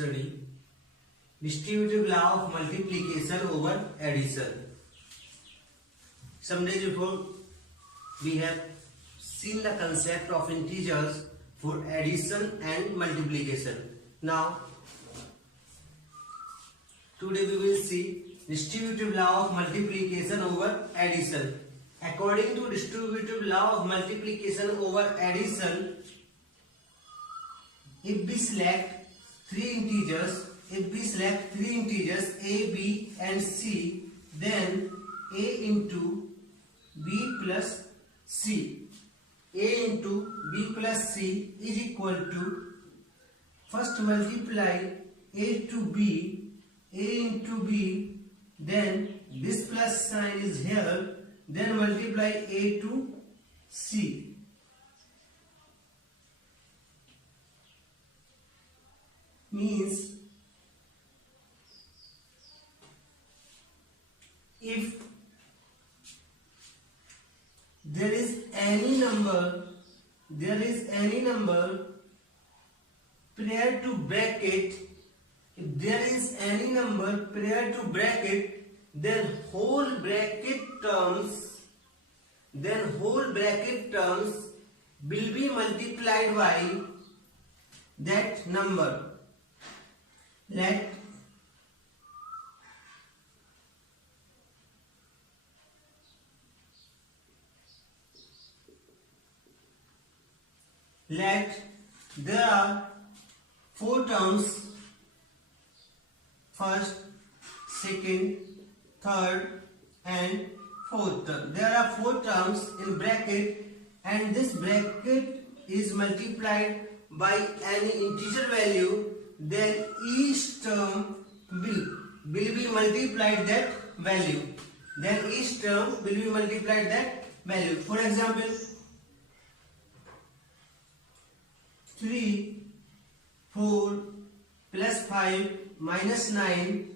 study distributive law of multiplication over addition. Some days before we have seen the concept of integers for addition and multiplication. Now today we will see distributive law of multiplication over addition. According to distributive law of multiplication over addition, if we select three integers a, b and c, then a into b plus c, a into b plus c is equal to, first multiply a to b, a into b, then this plus sign is here, then multiply a to c. Means if there is any number prior to bracket, then whole bracket terms will be multiplied by that number. Let there are four terms, first, second, third and fourth term. There are four terms in bracket and this bracket is multiplied by any integer value, then each term will be multiplied that value. For example, 3, 4 plus 5 minus 9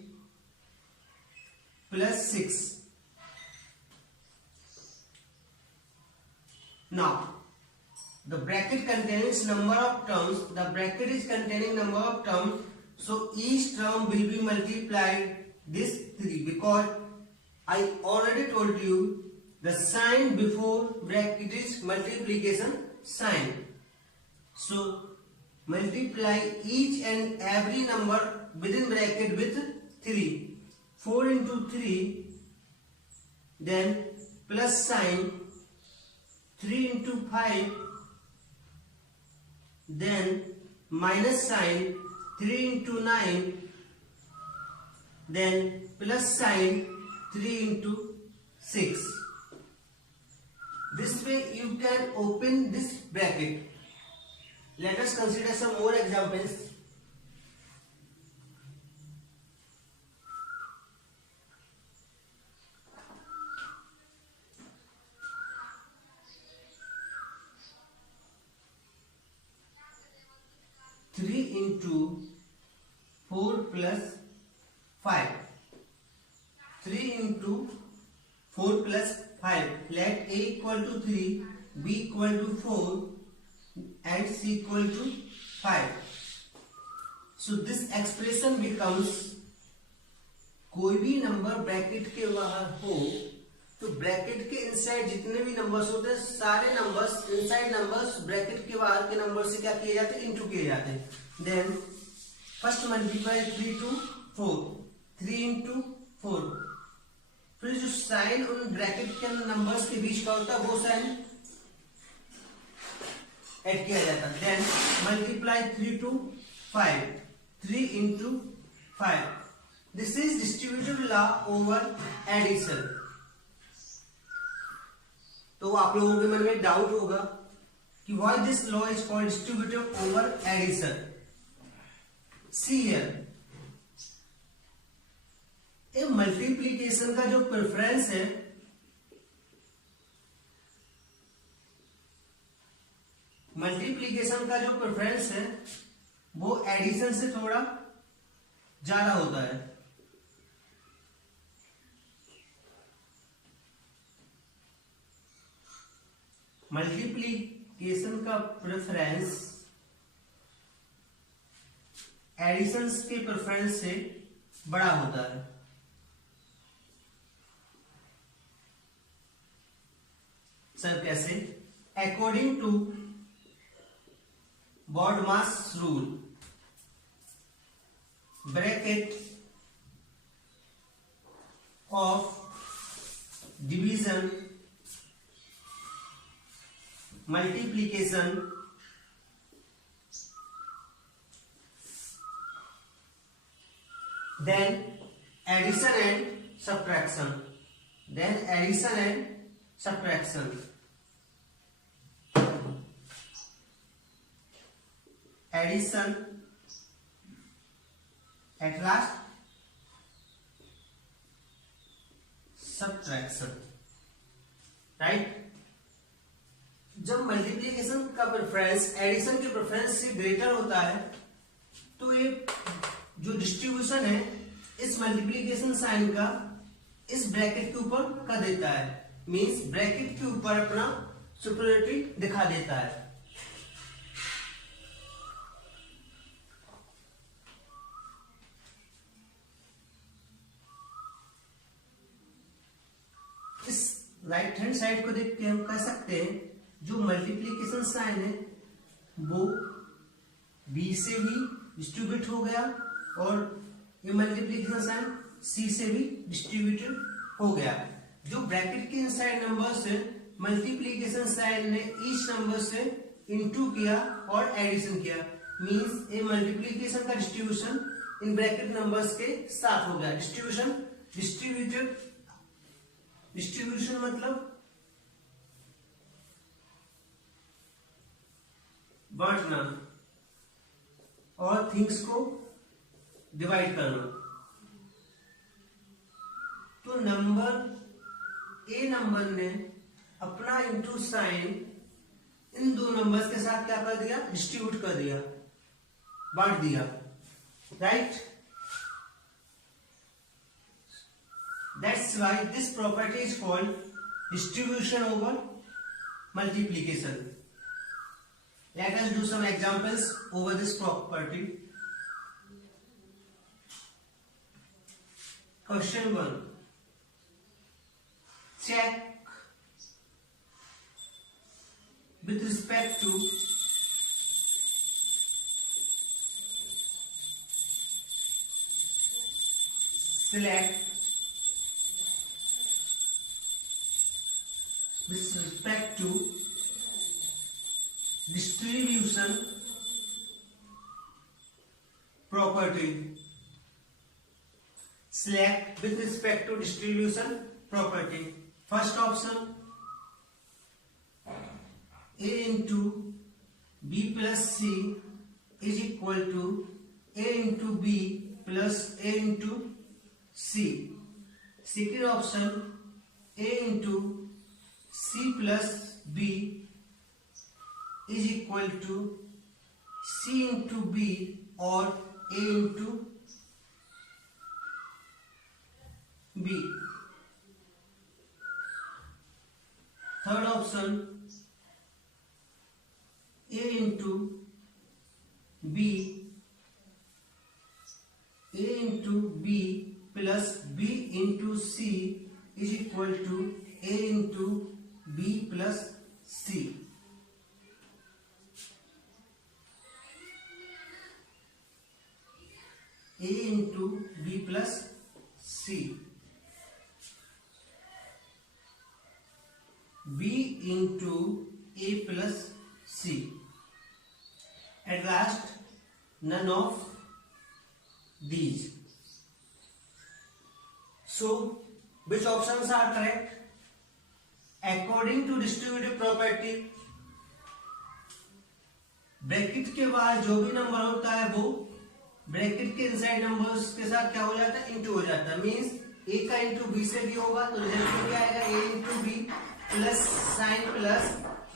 plus 6. Now, the bracket contains number of terms. The bracket is containing number of terms. So each term will be multiplied this 3, because I already told you the sign before bracket is multiplication sign. So multiply each and every number within bracket with 3. 4 into 3, then plus sign, 3 into 5, then minus sign, 3 into 9, then plus sign, 3 into 6. This way you can open this bracket. Let us consider some more examples. Three into 4 plus 5. 3 into 4 plus 5. Let a equal to 3, b equal to 4 and c equal to 5. So this expression becomes, कोई भी number bracket के बाहर हो तो ब्रैकेट के इनसाइड जितने भी नंबर्स होते हैं सारे नंबर्स, इनसाइड नंबर्स ब्रैकेट के बाहर के नंबर से क्या किए जाते हैं, इनटू किए जाते हैं. देन फर्स्ट मल्टीप्लाई 3 to 4, 3 into 4. फिर जो साइन उन ब्रैकेट के नंबर्स के बीच का होता है वो साइन ऐड किया जाता है. Then multiply 3 to 5, 3 into 5. This is distributive law over addition. तो आप लोगों के मन में डाउट होगा कि why this law is called distributive over addition. See here, A multiplication का जो प्रेफरेंस है वो एडिशन से थोड़ा ज्यादा होता है. मल्टीप्लीकेशन का प्रेफरेंस एडिशंस के प्रेफरेंस से बड़ा होता है। सर कैसे? According to BODMAS rule, bracket of division, multiplication, then addition and subtraction, then addition and subtraction, addition, at last subtraction, right? जब मल्टीप्लिकेशन का प्रेफरेंस एडिशन के प्रेफरेंस से ग्रेटर होता है तो ये जो डिस्ट्रीब्यूशन है इस मल्टीप्लिकेशन साइन का इस ब्रैकेट के ऊपर कर देता है, मींस ब्रैकेट के ऊपर अपना सुपरियरिटी दिखा देता है। इस राइट हैंड साइड को देख के हम कह सकते हैं जो मल्टीप्लिकेशन साइन है वो बी से भी डिस्ट्रीब्यूट हो गया और ये मल्टीप्लिकेशन साइन सी से भी डिस्ट्रीब्यूटेड हो गया। जो ब्रैकेट के इनसाइड नंबर से मल्टीप्लिकेशन साइन ने ईच नंबर से इनटू किया और एडिशन किया, मींस ये मल्टीप्लिकेशन का डिस्ट्रीब्यूशन इन ब्रैकेट नंबर्स के साथ हो गया। डिस्ट्रीब्यूशन मतलब बांटना और थिंग्स को डिवाइड करना। तो ए नंबर ने अपना इनटू साइन इन दो नंबर्स के साथ क्या कर दिया? डिस्ट्रीब्यूट कर दिया, बांट दिया, right? That's why this property is called distribution over multiplication. Let us do some examples over this property. Question 1. Check with respect to select with respect to distribution property. Select with respect to distribution property. First option, a into b plus c is equal to a into b plus a into c. Second option, a into c plus b is equal to c into b or a into b. Third option, a into b plus b into c is equal to a into b plus c. A into b plus c, b into a plus c. At last, none of these. So, which options are correct? According to distributive property, bracket के बाद जो भी नंबर होता है वो ब्रैकेट के inside numbers के साथ क्या हो जाता है? इंटू हो जाता है। मींस ए का इंटू बी से भी होगा तो रिजल्ट में क्या आएगा? A into B plus sign plus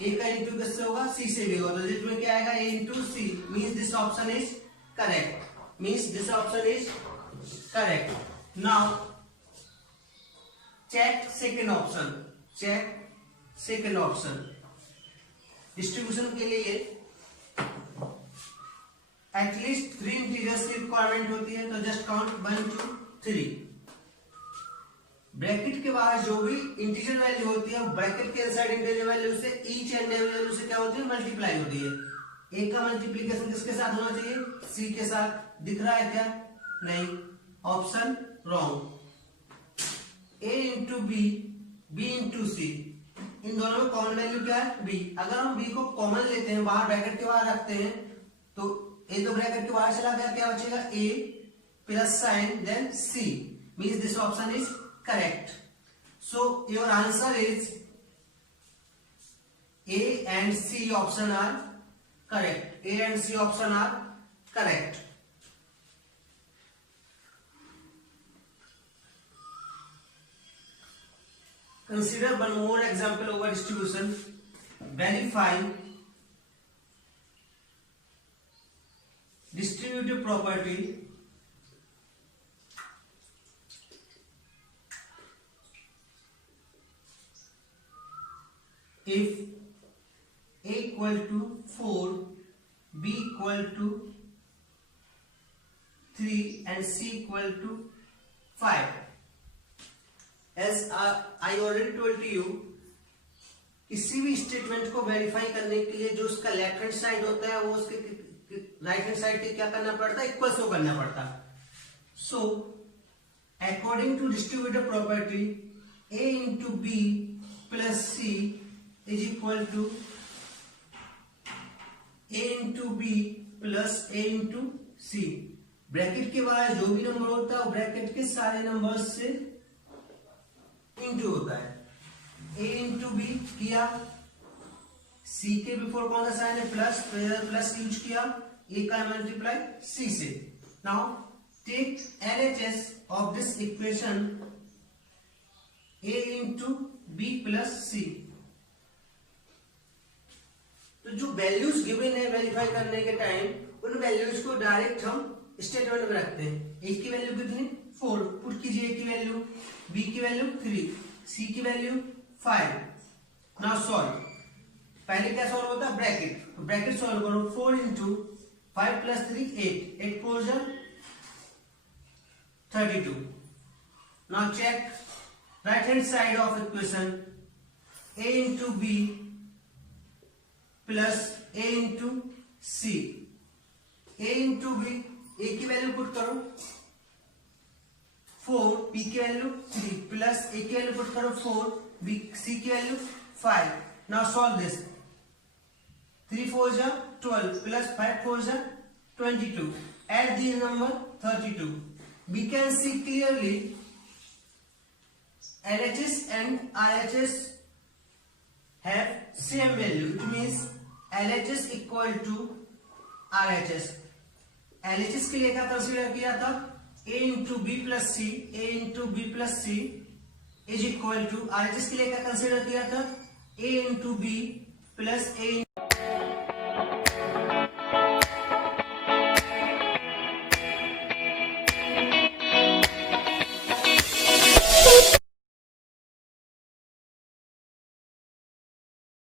A का इंटू किससे होगा? सी से भी होगा तो रिजल्ट में क्या आएगा? A into C. Means this option is correct. Now check second option. Distribution के लिए एटलीस्ट 3 इंटीजर्स की रिक्वायरमेंट होती है, तो जस्ट काउंट 1 2 3। ब्रैकेट के बाहर जो भी इंटीजर वैल्यू होती है, ब्रैकेट के इनसाइड इंटीजर वैल्यू से ईच एंड एवरी वैल्यू से क्या होती है, मल्टीप्लाई होती है। ए का मल्टीप्लीकेशन किसके साथ होना चाहिए, सी के साथ। दिख रहा है क्या, नहीं, ऑप्शन रॉन्ग। ए इंटू बी, बी इंटू सी, इन दोनों में कॉमन वैल्यू क्या है, बी। अगर हम बी को कॉमन लेते हैं, बाहर ब्रैकेट के बाहर रखते हैं, तो ए तो ब्रैकेट के बाहर चला गया, क्या बचेगा, A plus sign then C, means this option is correct. So your answer is A and C option are correct. A and C option are correct. Consider one more example over distribution. Verify distributive property if A equal to 4, B equal to 3 and C equal to 5. As I already told you, किसी भी स्टेटमेंट को वेरीफाई करने के लिए जो उसका left hand side होता है वो उसके राइट हैंड साइड के क्या करना पड़ता है, इक्वल शो करना पड़ता है। So according to distributive property A into B plus C is equal to A into B plus A into C। Bracket के बाद जो भी नंबर होता है वो ब्रैकेट के सारे नंबर्स से इंटू होता है। A into B किया, C के बिफोर कौन सा साइन है, प्लस, प्लस यूज किया, A का मल्टीप्लाई C से। Now take LHS of this equation A into B plus C। तो जो वैल्यूज गिवन है वेरीफाई करने के टाइम, उन वैल्यूज को डायरेक्ट हम स्टेटमेंट में रखते हैं। ए की वैल्यू कितनी, 4, पुट कीजिए। ए की वैल्यू, बी की वैल्यू 3, सी की वैल्यू 5। Now solve. पहले क्या सॉल्व होता है, ब्रैकेट, तो ब्रैकेट सॉल्व करो। 4 इंटू 5 प्लस 3 8, 8 4 जा 32। Now check right hand side of equation, A into B plus A into C. A into B, A की वैल्यू पुट करो 4, बी की वैल्यू 3 प्लस ए की वैल्यू पुट करो 4, बी सी की वैल्यू 5। Now solve this. 3 4 जा 12 प्लस 5 4 जा 22। Add the number 32। We can see clearly LHS and RHS have same value. It means LHS equal to RHS। LHS के लिए क्या कंसीडर किया था, A into B plus C, A into B plus C is equal to, RHS के लिए क्या consider किया था, A into B plus A